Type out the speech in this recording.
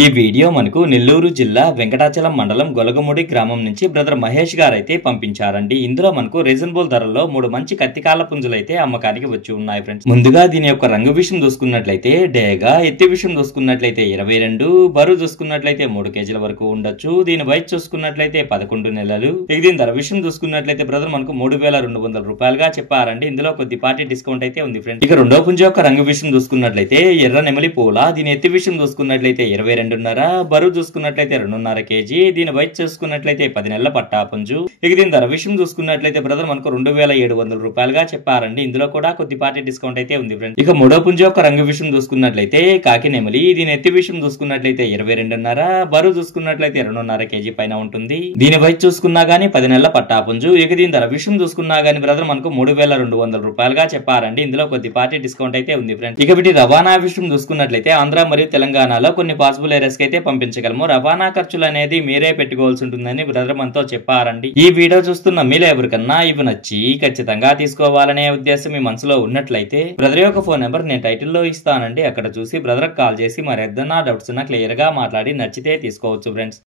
ఈ వీడియో మనకు నెల్లూరు జిల్లా వెంకటాచలం మండలం గొలగముడి గ్రామం నుంచి బ్రదర్ మహేష్ గారు అయితే పంపించారండి. ఇందులో మనకు రీజనబుల్ ధరల్లో 3 మంచి కత్తికాల పుంజులు అయితే అమ్మకానికి వచ్చి ఉన్నాయి ఫ్రెండ్స్. ముందుగా దీని యొక్క రంగు విషయం చూసుకున్నట్లయితే డేగా, ఎత్తి విషయం చూసుకున్నట్లయితే 22, బరువు చూసుకున్నట్లయితే 3 కేజీల వరకు ఉండొచ్చు. దీని వయసు చూసుకున్నట్లయితే 11 నెలలు. దీని ధర విషయం చూసుకున్నట్లయితే బ్రదర్ మనకు 3200 రూపాయలుగా చెప్పారండి. ఇందులో కొద్దిపాటి డిస్కౌంట్ అయితే ఉంది ఫ్రెండ్స్. ఇక రెండో పుంజు యొక్క రంగు విషయం చూసుకున్నట్లయితే ఎర్ర నెమలి పూల. దీని ఎత్తి విషయం చూసుకున్నట్లయితే 22.5, బరువు చూసుకున్నట్లయితే 2.5 కేజీ. దీని వయసు చూసుకున్నట్లయితే 10 నెలల పట్టా పుంజు. ఇక దీని ధర విషయం చూసుకున్నట్లయితే బ్రదర్ మనకు 2700 రూపాయలుగా చెప్పారండి. ఇందులో కూడా కొద్దిపాటి డిస్కౌంట్ అయితే ఉంది ఫ్రెండ్స్. ఇక మూడో పుంజు యొక్క రంగు విషయం చూసుకున్నట్లయితే కాకి నెమలి. దీని ఎత్తి విషయం చూసుకున్నట్లయితే 22.5, బరువు చూసుకున్నట్లయితే 2.5 కేజీ పైన ఉంటుంది. దీని వయసు చూసుకున్నా గానీ 10 నెలల పట్టా పుంజు. ఇక దీని ధర విషయం చూసుకున్నా గానీ బ్రదర్ మనకు 3200 రూపాయలుగా చెప్పారండి. ఇందులో కొద్దిపాటి డిస్కౌంట్ అయితే ఉంది ఫ్రెండ్స్. ఇక వీటి రవాణా విషయం చూసుకున్నట్లయితే ఆంధ్ర మరియు తెలంగాణలో కొన్ని పాసిబుల్ ఏరియాస్ కి అయితే పంపించగలము. రవాణా ఖర్చులు అనేది మీరే పెట్టుకోవాల్సి ఉంటుందని బ్రదర్ మనతో చెప్పారండి. ఈ వీడియో చూస్తున్న మీలో ఎవరికన్నా ఇవి నచ్చి ఖచ్చితంగా తీసుకోవాలనే ఉద్దేశం మీ మనసులో ఉన్నట్లయితే బ్రదర్ యొక్క ఫోన్ నెంబర్ నేను టైటిల్ లో ఇస్తానండి. అక్కడ చూసి బ్రదర్ కాల్ చేసి మరి ఏదైనా డౌట్స్ ఉన్నా క్లియర్ గా మాట్లాడి నచ్చితే తీసుకోవచ్చు ఫ్రెండ్స్.